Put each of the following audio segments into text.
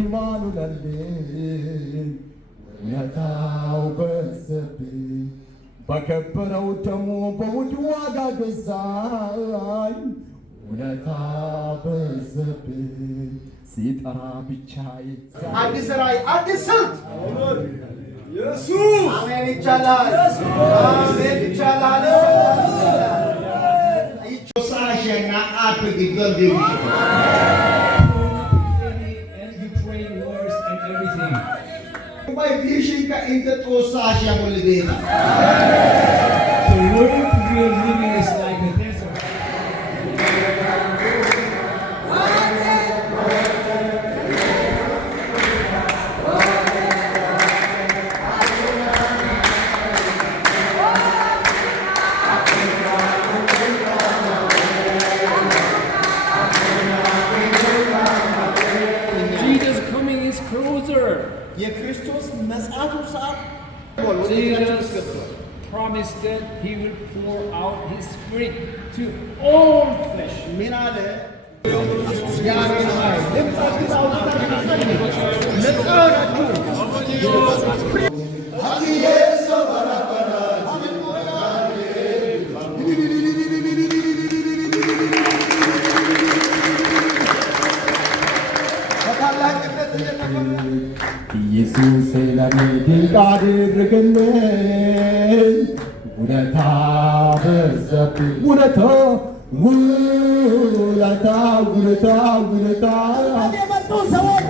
ይማኑለልኝ እውነታው በዛብኝ በከበረው ደሙ በውድ ዋጋ ገዛኝ እውነታ በዛብኝ ሲጠራ ብቻዬ አዲስ ራእይ አዲስ ስልት ኢየሱስ አሜን ይቻላል አሜን ይቻላል ሳሽና አፕ ዲገርዲሽ My vision ka into to Sasha Molidena. So learning to be a living is like a desert. Jesus coming is closer. የክርስቶስ መጽአቱ ሰዓት Jesus promised that he will pour out his spirit to all flesh. ምን አለ? ኢየሱስ ለኔ ድንቅ አደረገልኝ ውለታ በዛብኝ ውለታ የመጡ ሰዎች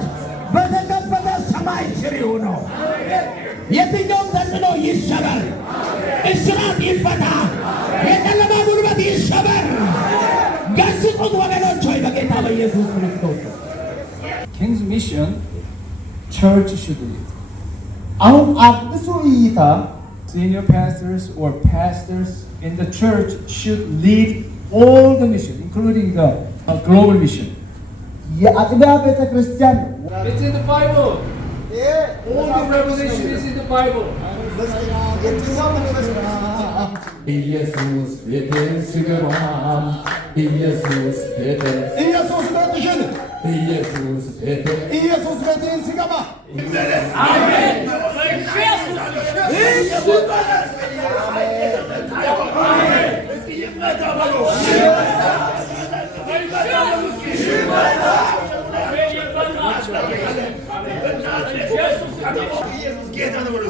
በተከፈተ ሰማይ ስር ይሁኑ። የትኛውም ተጽዕኖ ይሰበር፣ እስራት ይፈታ፣ የጨለማ ጉልበት ይሰበር። ገስጹት ወገኖች ሆይ በጌታ በኢየሱስ ክርስቶስ King's mission, church should lead. አሁን አዲሱ እይታ Senior pastors or pastors in the church should lead all the mission, including the global mission. የአጥቢያ ቤተ ክርስቲያን It's in the Bible. All the revelation is in the Bible. ኢየሱስ ቤቴን ስገባ ኢየሱስ ቤቴን ኢየሱስ ቤትሽን ኢየሱስ ቤቴን ኢየሱስ ቤቴን ስገባ አሜን። Jesus, get on the